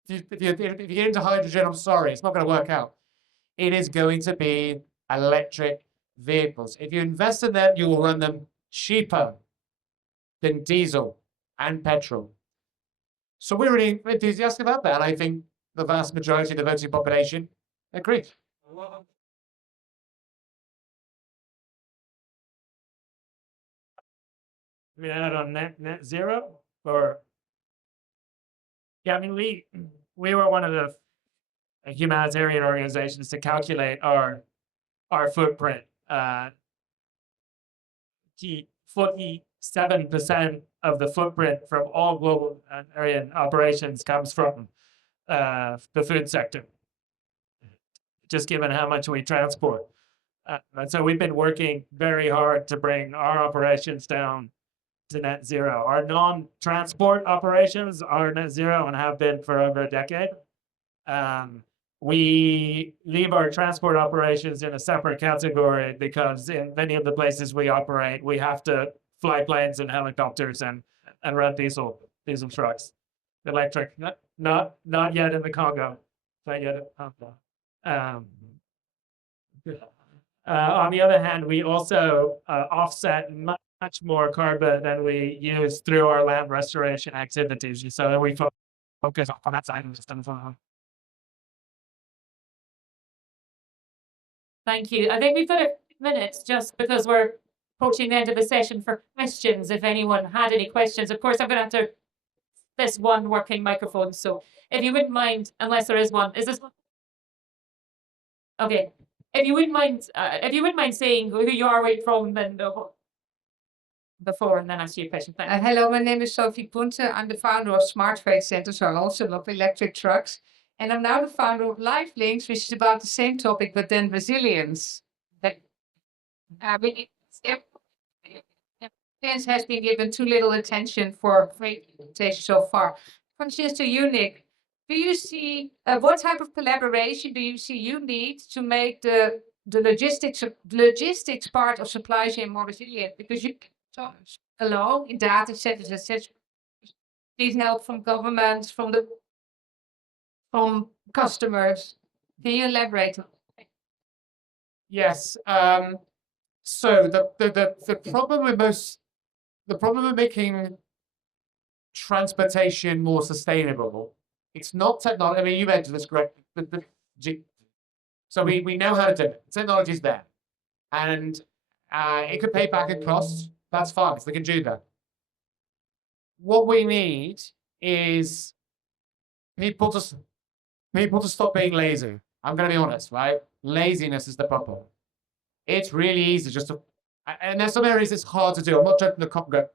If you get into hydrogen, I'm sorry, it's not going to work out. It is going to be electric vehicles. If you invest in them, you will run them cheaper than diesel and petrol. So we're really enthusiastic about that. I think the vast majority of the voting population agree. We add on net zero, or yeah, I mean we were one of the humanitarian organizations to calculate our footprint 47% of the footprint from all global area operations comes from the food sector, just given how much we transport. And so we've been working very hard to bring our operations down to net zero. Our non-transport operations are net zero and have been for over a decade. We leave our transport operations in a separate category because in many of the places we operate, we have to fly planes and helicopters and run diesel trucks. Electric, not yet in the Congo, not yet in the Congo. On the other hand, we also offset much more carbon than we use through our land restoration activities. So we focus on that side of the system as well. Thank you. I think we've got a few minutes just because we're approaching the end of the session for questions. If anyone had any questions, of course, I'm going to have to this one working microphone. So if you wouldn't mind, unless there is one, is this one? Okay. If you wouldn't mind saying who you are, where you're from, then before, and then ask you a question. Thanks. Hello, my name is Sophie Punte. I'm the founder of Smart Freight Center, so I also love electric trucks. And I'm now the founder of Live Links, which is about the same topic, but then resilience. Resilience has been given too little attention for freight transportation so far. Questions to you, Nick. Do you see what type of collaboration do you see you need to make the logistics part of supply chain more resilient? Because you talk alone in data centers, etc. Need help from governments, from customers. Can you elaborate? Yes. So the problem with making transportation more sustainable, it's not technology. I mean, you mentioned this correctly. So we know how to do it. Technology's there, and it could pay back in costs. That's fine. We can do that. What we need is people to stop being lazy. I'm going to be honest, right? Laziness is the problem. It's really easy just to, and there's some areas it's hard to do. I'm not trying to comment.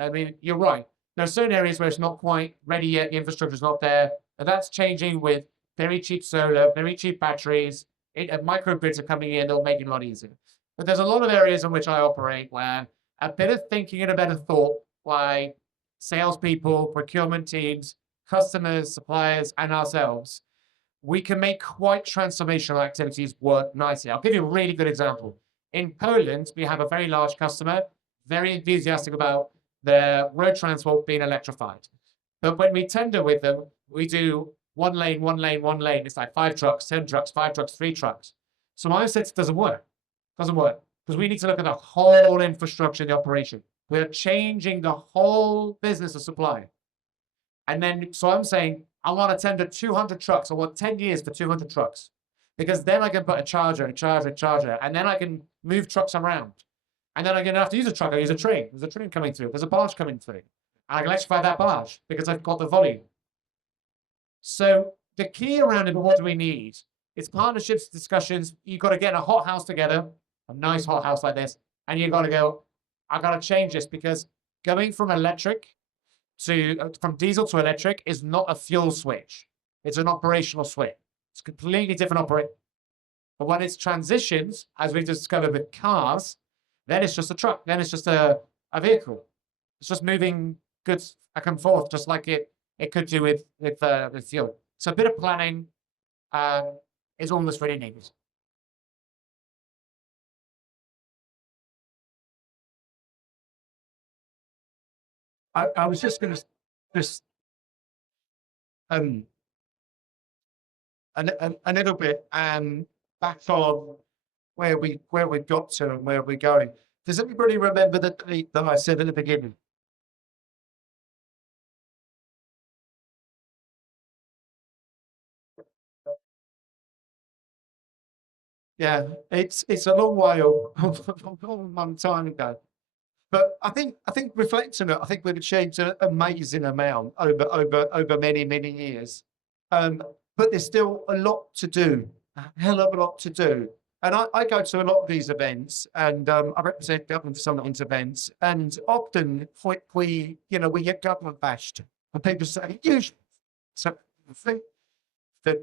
I mean, you're right. There are certain areas where it's not quite ready yet. The infrastructure's not there, and that's changing with very cheap solar, very cheap batteries. Microgrids are coming in. They'll make it a lot easier. But there's a lot of areas in which I operate where a bit of thinking and a bit of thought by salespeople, procurement teams, customers, suppliers, and ourselves, we can make quite transformational activities work nicely. I'll give you a really good example. In Poland, we have a very large customer, very enthusiastic about their road transport being electrified. But when we tender with them, we do one lane, one lane, one lane. It's like 5 trucks, 10 trucks, 5 trucks, 3 trucks. So my sense it doesn't work. Doesn't work. Because we need to look at the whole infrastructure in the operation. We're changing the whole business of supply. And then, so I'm saying, I want to tender 200 trucks. I want 10 years for 200 trucks. Because then I can put a charger, and then I can move trucks around. And then I don't have to use a truck, I use a train. There's a train coming through, there's a barge coming through. And I can electrify that barge because I've got the volume. So the key around it, what do we need? It's partnerships, discussions. You've got to get a hot house together, a nice hot house like this, and you've got to go, I got to change this because going from diesel to electric is not a fuel switch. It's an operational switch. It's completely different operation. But when it's transitions, as we've discovered with cars, then it's just a truck. Then it's just a vehicle. It's just moving goods back and forth, just like it could do with fuel. So a bit of planning is almost really needed. I was just going to a little bit back on where we've got to and where we're going. Does everybody remember that I said at the beginning? Yeah, it's a long while, a long time ago. But I think reflecting on it, I think we've achieved an amazing amount over many years. But there's still a lot to do, a hell of a lot to do. And I go to a lot of these events, and I represent government for some of these events, and often we get government bashed, and people say, usually, so I think that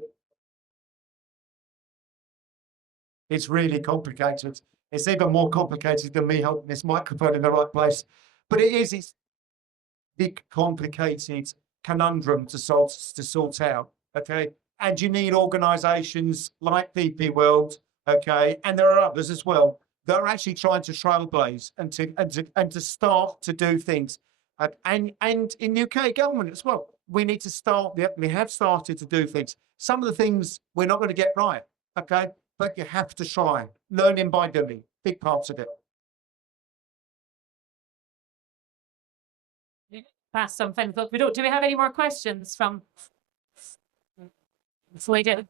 it's really complicated. It's even more complicated than me holding this microphone in the right place. But it's big, complicated conundrum to sort out. Okay, and you need organisations like DP World. Okay, and there are others as well that are actually trying to trailblaze and to start to do things. And in UK government as well, we need to start. We have started to do things. Some of the things we're not going to get right. Okay, but you have to try. Learning by doing, big parts of it. Pass some final thought. Do we have any more questions from? So we did.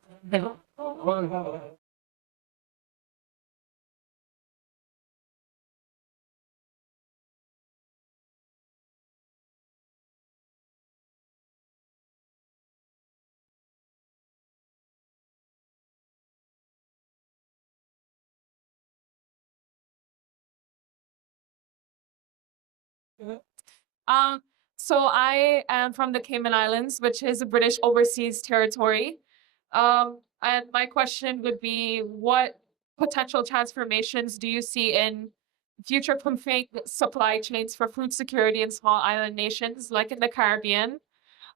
So I am from the Cayman Islands, which is a British overseas territory. And my question would be, what potential transformations do you see in future-proofing supply chains for food security in small island nations, like in the Caribbean,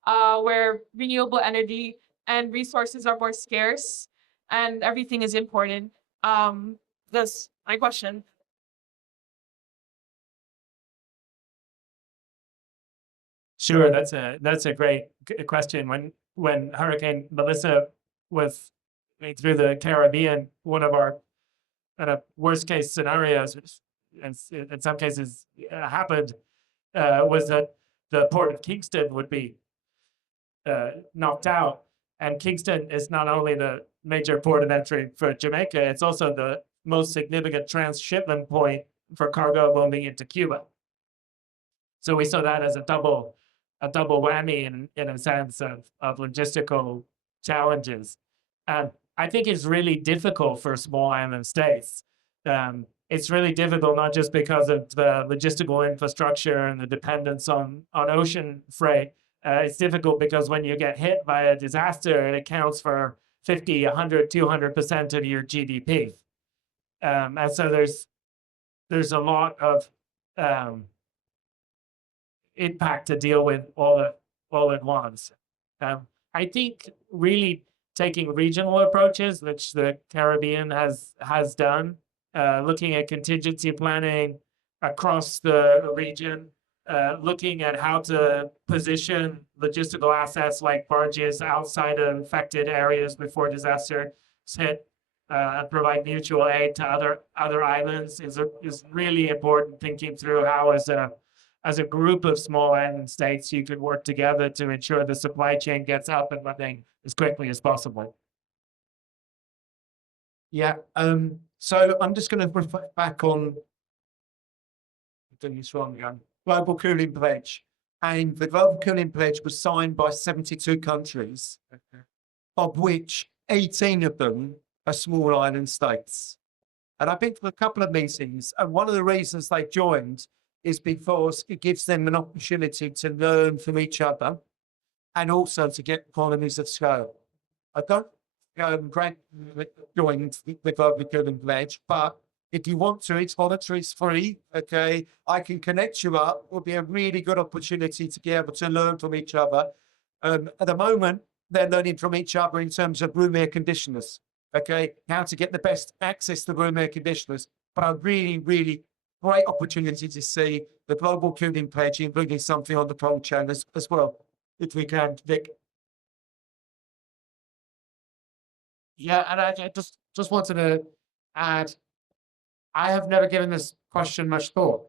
where renewable energy and resources are more scarce and everything is imported? That's my question. Sure, that's a great question. When Hurricane Melissa was through the Caribbean, one of our kind of worst case scenarios, which in some cases happened, was that the port of Kingston would be knocked out. And Kingston is not only the major port of entry for Jamaica, it's also the most significant transshipment point for cargo moving into Cuba. So we saw that as a double whammy in a sense of logistical challenges. And I think it's really difficult for small island states. It's really difficult not just because of the logistical infrastructure and the dependence on ocean freight. It's difficult because when you get hit by a disaster, it accounts for 50, 100, 200% of your GDP. And so there's a lot of impact to deal with all at once. I think really taking regional approaches, which the Caribbean has done, looking at contingency planning across the region, looking at how to position logistical assets like barges outside of affected areas before disasters hit, and provide mutual aid to other islands is really important. Thinking through how as a group of small island states, you could work together to ensure the supply chain gets up and running as quickly as possible. Yeah. So I'm just going to reflect back on doing this wrong again. Global Cooling Pledge, and the Global Cooling Pledge was signed by 72 countries, of which 18 of them are small island states. And I've been to a couple of meetings, and one of the reasons they joined is because it gives them an opportunity to learn from each other and also to get economies of scale. I don't grant join the Global Cooling Pledge, but if you want to, it's voluntary, it's free. Okay, I can connect you up. It will be a really good opportunity to be able to learn from each other. At the moment, they're learning from each other in terms of room air conditioners. Okay, how to get the best access to room air conditioners. But a really, really great opportunity to see the Global Cooling Pledge, including something on the cold chain as well, if we can, Vic. Yeah, and I just wanted to add, I have never given this question much thought.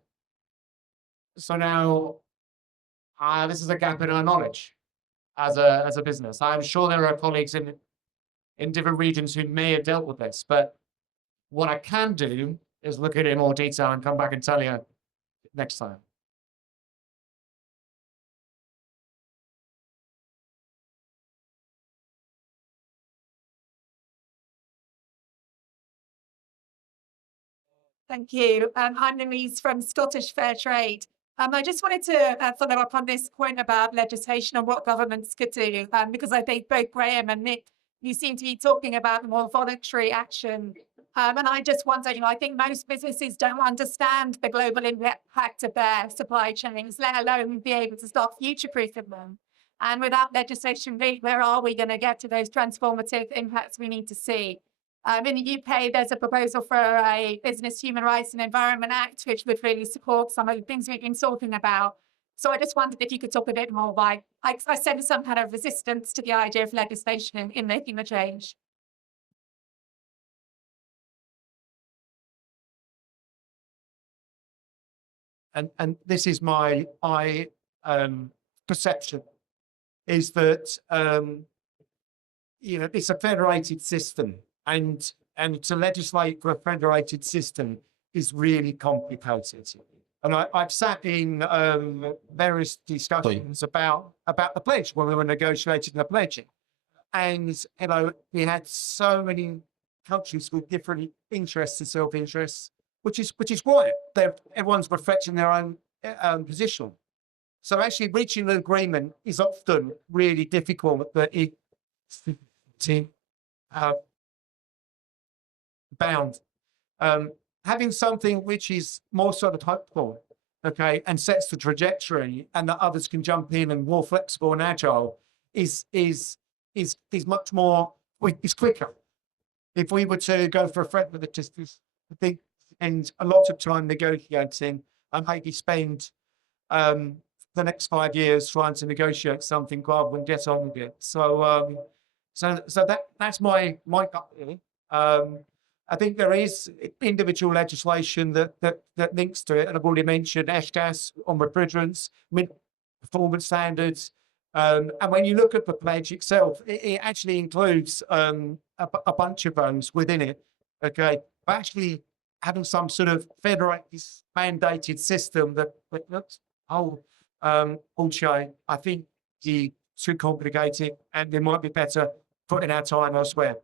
So now, this is a gap in our knowledge as a business. I'm sure there are colleagues in different regions who may have dealt with this, but what I can do is look at it in more detail and come back and tell you next time. Thank you. I'm Louise from Scottish Fair Trade. I just wanted to follow up on this point about legislation and what governments could do, because I think both Graham and Nick, you seem to be talking about more voluntary action. And I just wonder, I think most businesses don't understand the global impact of their supply chains, let alone be able to start future-proofing them. And without legislation, where are we going to get to those transformative impacts we need to see? In the UK, there's a proposal for a Business, Human Rights and Environment Act, which would really support some of the things we've been talking about. So I just wondered if you could talk a bit more about, I sense some kind of resistance to the idea of legislation in making the change. And this is my perception, is that it's a federated system, and to legislate for a federated system is really complicated. And I've sat in various discussions about the pledge when we were negotiating the pledging, and we had so many countries with different interests and self-interests, which is why everyone's reflecting their own position. So actually reaching an agreement is often really difficult, but it's bound. Having something which is more sort of hopeful, okay, and sets the trajectory, and that others can jump in and more flexible and agile is much more, it's quicker. If we were to go for a threat with it, I think, and a lot of time negotiating, and maybe spend the next 5 years trying to negotiate something rather than get on with it. So that's my gut feeling. I think there is individual legislation that links to it, and I've already mentioned F-gas on refrigerants, performance standards, and when you look at the pledge itself, it actually includes a bunch of those within it. Okay, but actually having some sort of federated, mandated system that's all chain, I think is too complicated, and it might be better putting our time elsewhere.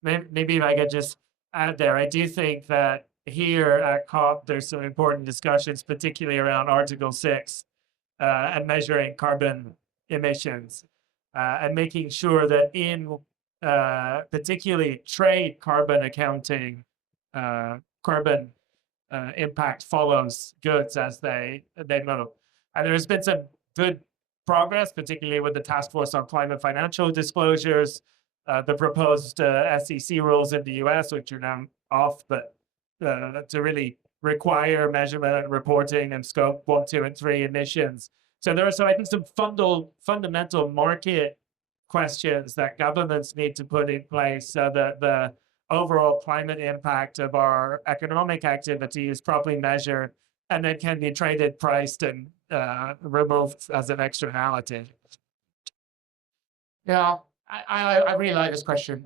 Maybe if I could just add there, I do think that here at COP, there's some important discussions, particularly around Article 6 and measuring carbon emissions and making sure that in particularly trade carbon accounting, carbon impact follows goods as they move. And there has been some good progress, particularly with the Task Force on Climate Financial Disclosures, the proposed SEC rules in the US, which are now off, but to really require measurement and reporting and scope 1, 2, and 3 emissions. So there are I think some fundamental market questions that governments need to put in place so that the overall climate impact of our economic activity is properly measured and then can be traded, priced, and removed as an externality. Yeah, I really like this question.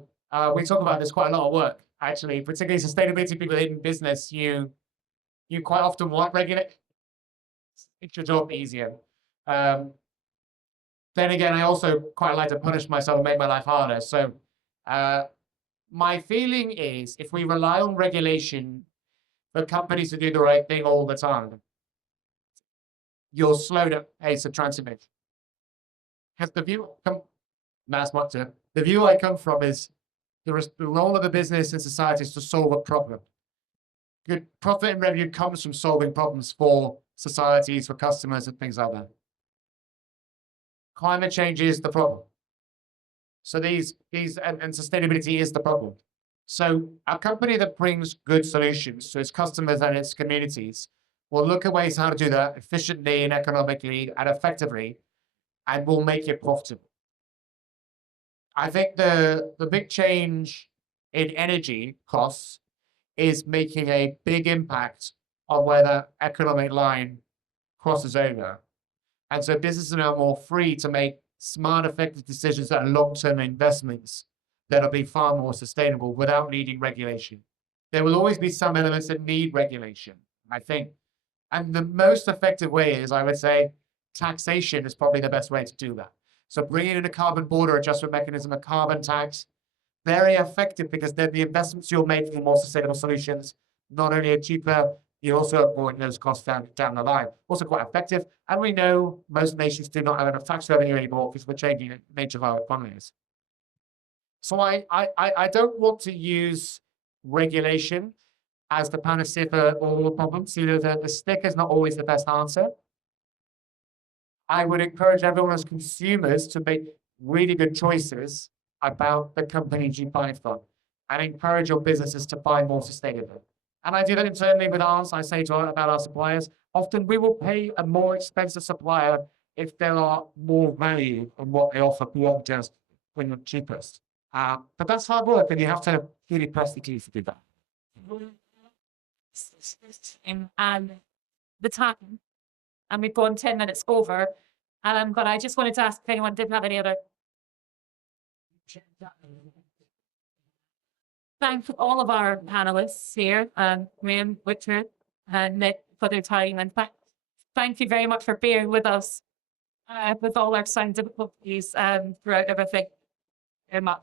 We talk about this quite a lot at work, actually, particularly sustainability people in business. You quite often want regulate. It's your job easier. Then again, I also quite like to punish myself and make my life harder. So my feeling is if we rely on regulation for companies to do the right thing all the time, you'll slow the pace of transformation. Because the view I come from is the role of the business and society is to solve a problem. Good profit and revenue comes from solving problems for societies, for customers, and things like that. Climate change is the problem. So and sustainability is the problem. So a company that brings good solutions to its customers and its communities will look at ways how to do that efficiently and economically and effectively, and will make it profitable. I think the big change in energy costs is making a big impact on where that economic line crosses over. And so businesses are now more free to make smart, effective decisions that are long-term investments that'll be far more sustainable without needing regulation. There will always be some elements that need regulation, I think. And the most effective way is, I would say, taxation is probably the best way to do that. So bringing in a carbon border adjustment mechanism, a carbon tax, very effective because then the investments you're making in more sustainable solutions not only are cheaper, you also avoid those costs down the line. Also quite effective. And we know most nations do not have enough tax revenue anymore because we're changing the nature of our economies. So I don't want to use regulation as the panacea for all the problems. You know, the stick is not always the best answer. I would encourage everyone as consumers to make really good choices about the companies you buy from and encourage your businesses to buy more sustainably. And I do that internally with ours. I say about our suppliers, often we will pay a more expensive supplier if there are more value in what they offer beyond just when you're cheapest. But that's hard work and you have to really press the keys to do that. And the time, and we've gone 10 minutes over. But I just wanted to ask if anyone did have any other. Thank all of our panelists here, Graham, Richard, and Nick, for their time. And thank you very much for bearing with us with all our sound difficulties throughout everything. Very much.